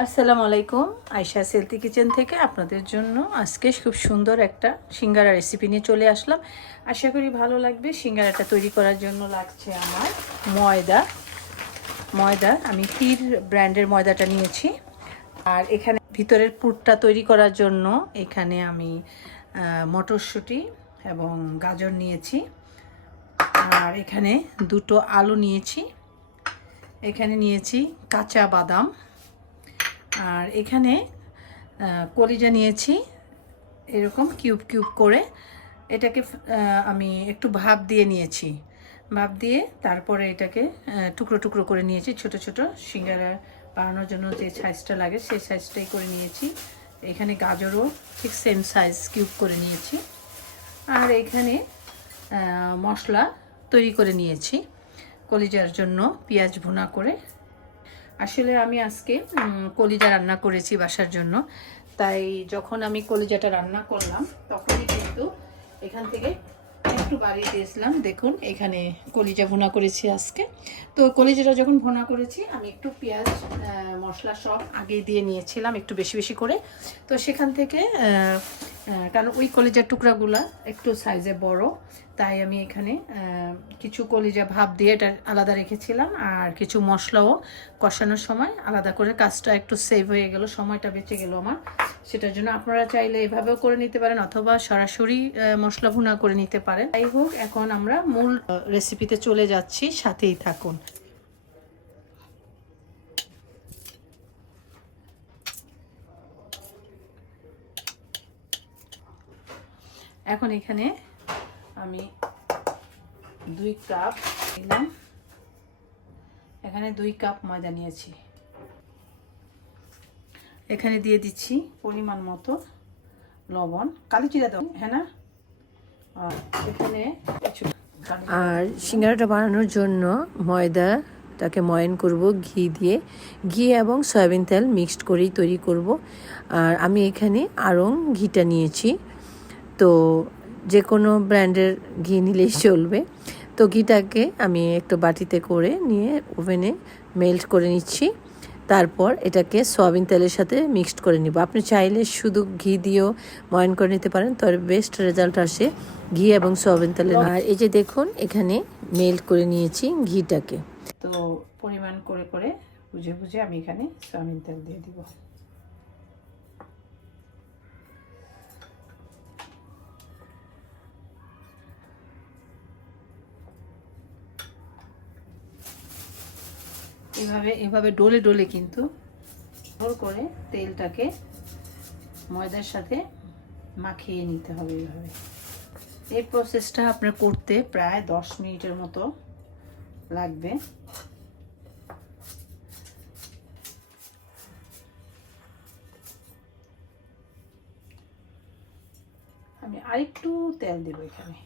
আসসালামু আলাইকুম। আয়শা সেলতি কিচেন থেকে আপনাদের জন্য আজকে খুব সুন্দর একটা সিঙ্গারা রেসিপি নিয়ে চলে আসলাম। আশা করি ভালো লাগবে। সিঙ্গারাটা তৈরি করার জন্য লাগছে আমার ময়দা। ময়দা, আমি তীর ব্র্যান্ডের ময়দাটা নিয়েছি। আর এখানে ভিতরের পুরটা তৈরি করার জন্য এখানে আমি মটরশুঁটি এবং গাজর নিয়েছি। আর এখানে দুটো আলু নিয়েছি। এখানে নিয়েছি কাঁচা বাদাম। আর এখানে কলিজা নিয়েছি। এরকম কিউব কিউব করে। এটাকে আমি একটু ভাপ দিয়ে নিয়েছি। ভাপ দিয়ে তারপরে এটাকে টুকরো টুকরো করে নিয়েছি। ছোট ছোট সিঙ্গারা বানানোর জন্য যে সাইজটা লাগে, সেই সাইজটাই করে নিয়েছি। এখানে গাজরও ঠিক সেম সাইজ কিউব করে নিয়েছি। আর এখানে মশলা তৈরি করে নিয়েছি। কলিজার জন্য পেঁয়াজ ভুনা করে আসলে আমি আজকে কলিজা রান্না করেছি বাসার জন্য। তাই যখন আমি কলিজাটা রান্না করলাম, তখনই কিন্তু এখান থেকে একটু বাড়িয়ে দিয়েছিলাম। দেখুন, এখানে কলিজা ভুনা করেছি আজকে। তো কলিজাটা যখন ভুনা করেছি, আমি একটু পেঁয়াজ মশলা সব আগে দিয়ে নিয়েছিলাম একটু বেশি বেশি করে। তো সেখান থেকে কারণ ওই কলিজার টুকরাগুলা একটু সাইজে বড়, তাই আমি এখানে কিছু কলিজা ভাব দিয়ে এটা আলাদা রেখেছিলাম আর কিছু মশলাও কষানোর সময় আলাদা করে কাজটা একটু সেভ হয়ে গেল, সময়টা বেঁচে গেল আমার। সেটার জন্য আপনারা চাইলে এভাবেও করে নিতে পারেন অথবা সরাসরি মশলা ভুনা করে নিতে পারেন। যাই হোক, এখন আমরা মূল রেসিপিতে চলে যাচ্ছি, সাথেই থাকুন। এখন এখানে আমি দুই কাপ নিলাম। এখানে দুই কাপ ময়দা নিয়েছি। এখানে দিয়ে দিচ্ছি পরিমাণ মতো লবণ কালি জিরা দাও হ্যাঁ না? এখানে কিছু আর সিঙ্গারাটা বানানোর জন্য ময়দাটাকে ময়ন করব, ঘি দিয়ে। ঘি এবং সয়াবিন তেল মিক্সড করেই তৈরি করব। আর আমি এখানে আড়ং ঘিটা নিয়েছি। তো যে কোনো ব্র্যান্ডের ঘি নিলেই চলবে। তো ঘিটাকে আমি একটু বাটিতে করে নিয়ে ওভেনে মেল্ট করে নিচ্ছি। তারপর এটাকে সয়াবিন তেলের সাথে মিক্সড করে নিব। আপনি চাইলে শুধু ঘি দিয়েও ময়ন করে নিতে পারেন, তবে বেস্ট রেজাল্ট আসে ঘি এবং সয়াবিন তেলের। আর এই যে দেখুন, এখানে মেল্ট করে নিয়েছি ঘিটাকে। তো পরিমাণ করে করে বুঝে বুঝে আমি এখানে সয়াবিন তেল দিয়ে দিব। এভাবে এভাবে ডলে ডলে কিন্তু ভোর করে তেলটাকে ময়দার সাথে মাখিয়ে নিতে হবে এইভাবে এই প্রসেসটা আপনার করতে প্রায় দশ মিনিটের মতো লাগবে। আমি আরেকটু তেল দেব এখানে।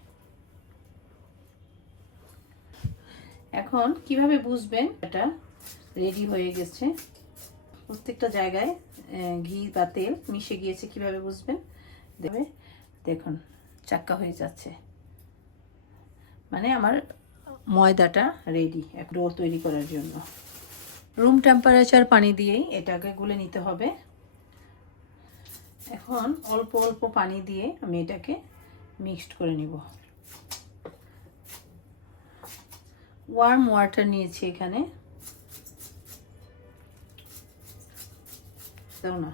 এখন কীভাবে বুঝবেন এটা? রেডি হয়ে গেছে। প্রত্যেকটা জায়গায় ঘি বা তেল মিশে গিয়েছে কীভাবে বুঝবেন? দেবে দেখুন, চাক্কা হয়ে যাচ্ছে। মানে আমার ময়দাটা রেডি এক ডো তৈরি করার জন্য। রুম টেম্পারেচার পানি দিয়েই এটাকে গুলে নিতে হবে। এখন অল্প অল্প পানি দিয়ে আমি এটাকে মিক্সড করে নিব। ওয়ার্ম ওয়াটার নিয়েছি এখানে। দাও না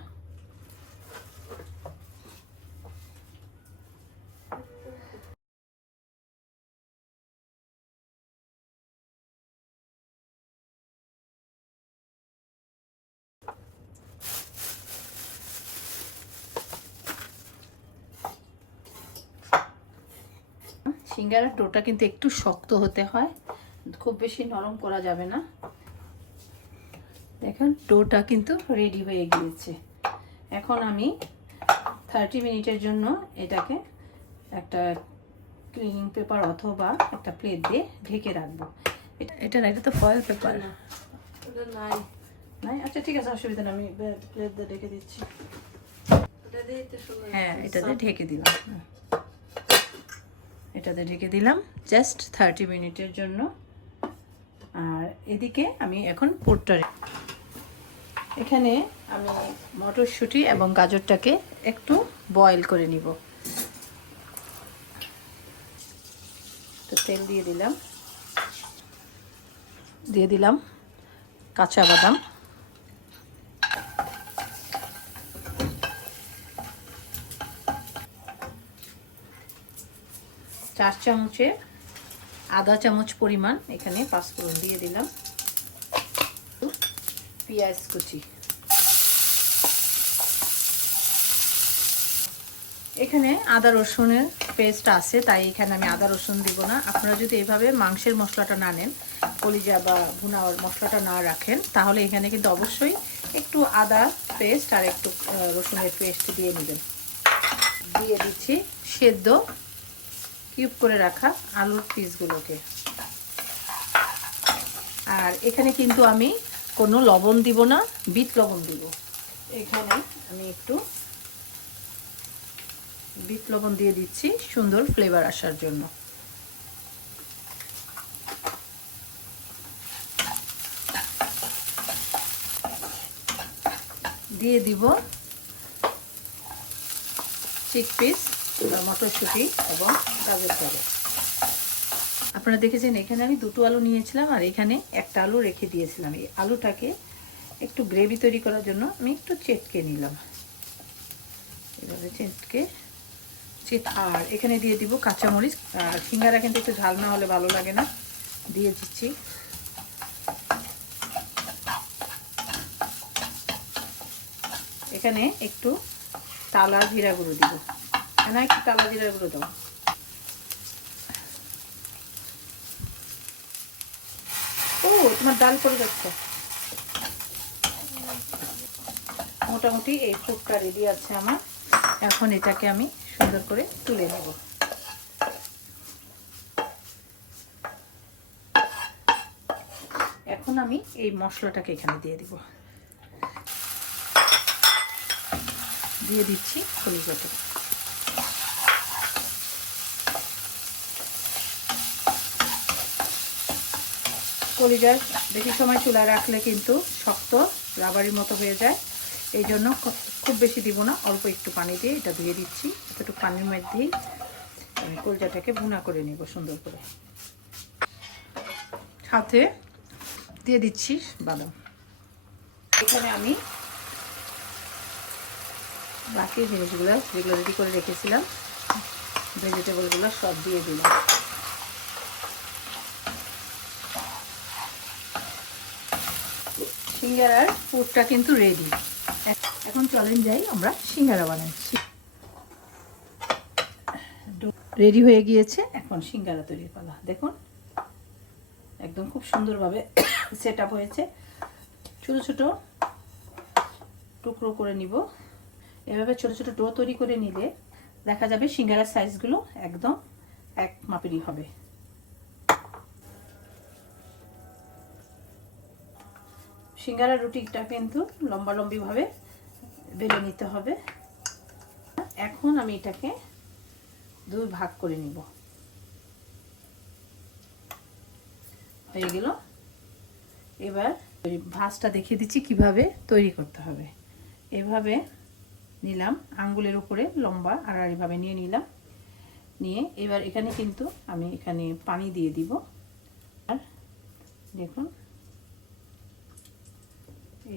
সিঙ্গারার ডোটা কিন্তু একটু শক্ত হতে হয়। খুব বেশি নরম করা যাবে না। দেখুন। ডোটা কিন্তু রেডি হয়ে গিয়েছে। এখন আমি থার্টি মিনিটের জন্য এটাকে একটা ক্লিনিং পেপার অথবা একটা প্লেট দিয়ে ঢেকে রাখব। এটা এটা না এটা তো ফয়েল পেপার নাই। নাই? আচ্ছা ঠিক আছে অসুবিধা নেই আমি প্লেট দিয়ে ঢেকে দিচ্ছি। হ্যাঁ এটাতে ঢেকে দিলাম। এটাতে ঢেকে দিলাম জাস্ট থার্টি মিনিটের জন্য। আর এদিকে আমি এখন পুরটা রে- এখানে আমি মটরশুঁটি এবং গাজরটাকে একটু বয়েল করে নিব। তো তেল দিয়ে দিলাম। দিয়ে দিলাম কাঁচা বাদাম। চার চামচে আধা চামচ পরিমাণ এখানে পাঁচফোড়ন দিয়ে দিলাম। পেঁয়াজ কুচি। এখানে আদা রসুনের পেস্ট আছে, তাই এখানে আমি আদা রসুন দিব না। আপনারা যদি এইভাবে মাংসের মশলাটা না নেন, কলিজা বা ভুনাওয়ার মশলাটা না রাখেন, তাহলে এখানে কিন্তু অবশ্যই একটু আদা পেস্ট আর একটু রসুনের পেস্ট দিয়ে নেবেন। দিয়ে দিচ্ছি সেদ্ধ কিউব করে রাখা আলুর পিসগুলোকে আর এখানে কিন্তু আমি কোনো লবণ দিব না, বিট লবণ দিব। এখানে আমি একটু বিট লবণ দিয়ে দিচ্ছি সুন্দর ফ্লেভার আসার জন্য। দিয়ে দিব চিক পিস মটরশুঁটি এবং গাজর করে আপনারা দেখেছেন, এখানে আমি দুটো আলু নিয়েছিলাম আর এখানে একটা আলু রেখে দিয়েছিলাম। এই আলুটাকে একটু গ্রেভি তৈরি করার জন্য আমি একটু চেটকে নিলাম। এভাবে চেটকে, চেট আর এখানে দিয়ে দিব কাঁচামরিচ। আর সিঙ্গারা কিন্তু একটু ঝাল না হলে ভালো লাগে না। দিয়ে দিচ্ছি। এখানে একটু তালা জিরা গুঁড়ো দিব। না একটু তালা জিরা গুঁড়ো দাও। তোমার ডাল পড়ে যাচ্ছে মোটামুটি এই ফুটটা রেডি আছে আমার। এখন এটাকে আমি সুন্দর করে তুলে নেব। এখন আমি এই মশলাটাকে এখানে দিয়ে দিব। দিয়ে দিচ্ছি কলিজাটা কলিজার বেশি সময় চুলায় রাখলে কিন্তু শক্ত রাবারের মতো হয়ে যায়। এই জন্য খুব বেশি দিব না, অল্প একটু পানি দিয়ে এটা ধুয়ে দিচ্ছি। এতটুকু পানির মধ্যেই আমি কলিজাটাকে ভুনা করে নেব সুন্দর করে। সাথে দিয়ে দিচ্ছি বাদাম। এখানে আমি বাকি জিনিসগুলো যেগুলো রেডি করে রেখেছিলাম ভেজিটেবলগুলো সব দিয়ে দিলাম। সিঙ্গারার পুরটা কিন্তু রেডি এখন চলেন যাই, আমরা সিঙ্গারা বানাচ্ছি। রেডি হয়ে গিয়েছে, এখন সিঙ্গারা তৈরি পালা। দেখুন, একদম খুব সুন্দরভাবে সেট আপ হয়েছে। ছোটো ছোটো টুকরো করে নিব। এভাবে ছোট ছোট ডো তৈরি করে নিলে দেখা যাবে সিঙ্গারার সাইজগুলো একদম এক মাপেরই হবে। সিঙ্গারা রুটিটা কিন্তু লম্বা লম্বিভাবে বেলে নিতে হবে। এখন আমি এটাকে দুই ভাগ করে নিব। হয়ে গেল। এবার ভাঁজটা দেখিয়ে দিচ্ছি কীভাবে তৈরি করতে হবে। এভাবে নিলাম, আঙ্গুলের উপরে লম্বা আর এইভাবে নিয়ে নিলাম। নিয়ে এবার এখানে কিন্তু আমি এখানে পানি দিয়ে দিব। আর দেখুন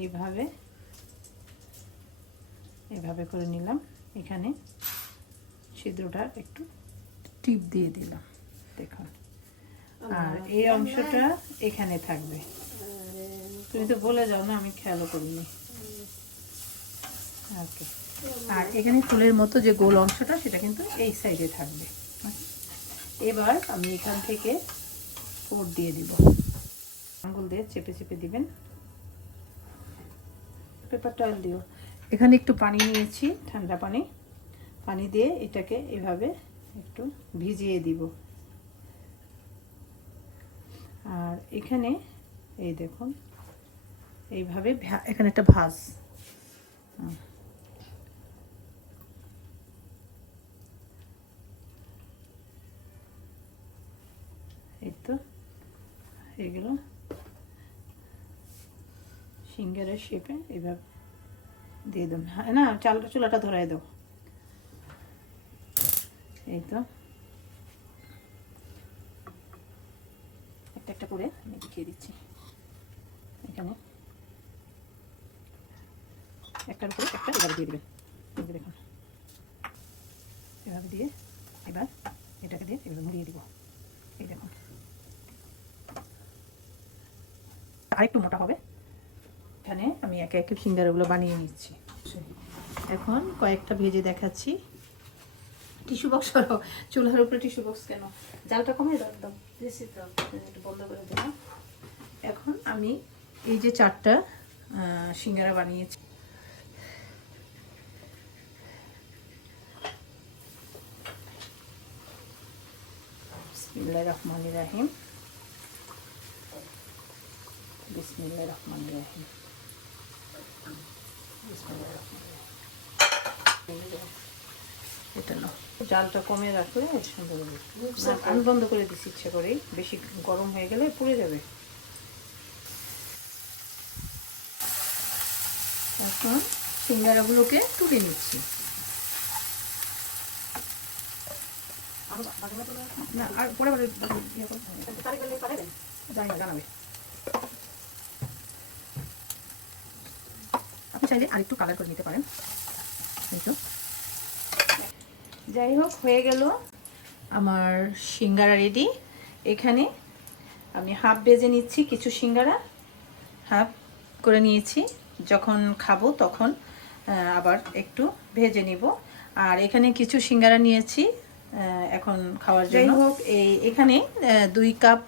এইভাবে এভাবে করে নিলাম। এখানে ছিদ্রটা একটু টিপ দিয়ে দিলাম দেখুন। আর এই অংশটা এখানে থাকবে। তুমি তো বলে যাও না আমি খেয়ালও করিনি। ওকে। আর এখানে ফুলের মতো যে গোল অংশটা সেটা কিন্তু এই সাইডে থাকবে। এবার আমি এখান থেকে পোট দিয়ে দিব। আঙ্গুল দিয়ে চেপে চেপে দিবেন। পেপার টয়েল দিও। এখানে একটু পানি নিয়েছি। ঠান্ডা পানি। পানি দিয়ে এটাকে এভাবে একটু ভিজিয়ে দিব। আর এখানে এই দেখুন এইভাবে এখানে একটা ভাঁজ। এই তো এগুলো সিঙ্গারের শেপে এভাবে দিয়ে দেবেন হ্যাঁ না, চালটা চুলাটা ধরাই দাও এই তো। একটা একটা করে আমি দেখিয়ে দিচ্ছি। এখানে। একটার উপরে একটা এভাবে দিয়ে দেবেন। দেখুন। এভাবে দিয়ে এবার এটাকে দিয়ে এভাবে মুড়িয়ে দিব। এই দেখুন। আরেকটু মোটা হবে। এখানে আমি একে একে সিঙ্গারাগুলো বানিয়ে নিচ্ছি। এখন কয়েকটা ভেজে দেখাচ্ছি। টিস্যু বক্স চুলার উপরে টিস্যু বক্স কেন? জালটা কমে দাও দাও তো একটু বন্ধ করে দিলাম। এখন আমি এই যে চারটা সিঙ্গারা বানিয়েছি। বিসমিল্লাহ রহমান রাহিম। বিসমিল্লাহ রহমান রহমান রাহিম। এটা নাও। জালটা কমে রাখলে সুন্দর হবে। আমি বন্ধ করে দিচ্ছি ইচ্ছে করেই বেশি গরম হয়ে গেলে পুড়ে যাবে। এখন সিঙ্গারাগুলোকে তুলে নিচ্ছি। না আর পরে পরে ইয়ে করো। জানাবে। চাইলে আরেকটু কালার করে নিতে পারেন। এই তো। যাই হোক হয়ে গেল আমার সিঙ্গারা রেডি এখানে আমি হাফ বেজে নিচ্ছি কিছু সিঙ্গারা। হাফ করে নিয়েছি। যখন খাব তখন আবার একটু ভেজে নিব। আর এখানে কিছু সিঙ্গারা নিয়েছি এখন খাওয়ার জন্য। হোক এই এখানে দুই কাপ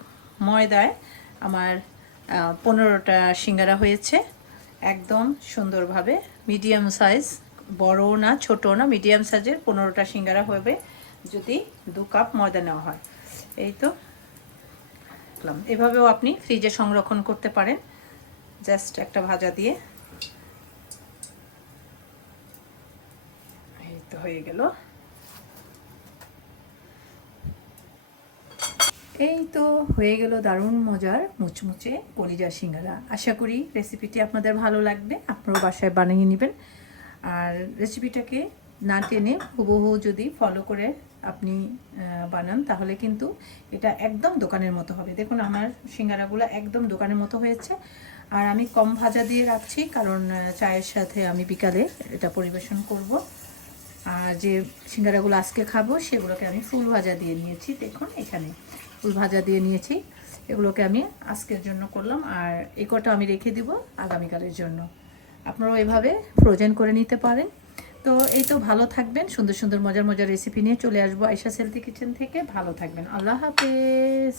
ময়দায় আমার পনেরোটা সিঙ্গারা হয়েছে। একদম সুন্দরভাবে মিডিয়াম সাইজ বড়ও না ছোট না মিডিয়াম সাইজের পনেরোটা সিঙ্গারা হবে যদি দু কাপ ময়দা নেওয়া হয়। এই তো। এভাবেও আপনি ফ্রিজে সংরক্ষণ করতে পারেন। জাস্ট একটা ভাজা দিয়ে। এই তো হয়ে গেল। এই তো হয়ে গেল দারুণ মজার মুচমুচে কলিজা সিঙ্গারা। আশা করি রেসিপিটি আপনাদের ভালো লাগবে, আপনারাও বাসায় বানিয়ে নেবেন। আর রেসিপিটাকে না টেনে হুবহু যদি ফলো করে আপনি বানান, তাহলে কিন্তু এটা একদম দোকানের মতো হবে। দেখুন আমার সিঙ্গারাগুলো একদম দোকানের মতো হয়েছে। আর আমি কম ভাজা দিয়ে রাখছি, কারণ চায়ের সাথে আমি বিকালে এটা পরিবেশন করব। আর যে সিঙ্গারাগুলো আজকে খাব, সেগুলোকে আমি ফুল ভাজা দিয়ে নিয়েছি। দেখুন এখানে ফুল ভাজা দিয়ে নিয়েছি। এগুলোকে আমি আজকের জন্য করলাম আর এই কটা আমি রেখে দিব আগামীকালের জন্য। আপনারাও এভাবে ফ্রোজেন করে নিতে পারেন। তো এই তো ভালো থাকবেন, সুন্দর সুন্দর মজার মজার রেসিপি নিয়ে চলে আসব আয়সা সেলতি কিচেন থেকে। ভালো থাকবেন। আল্লাহ হাফেজ।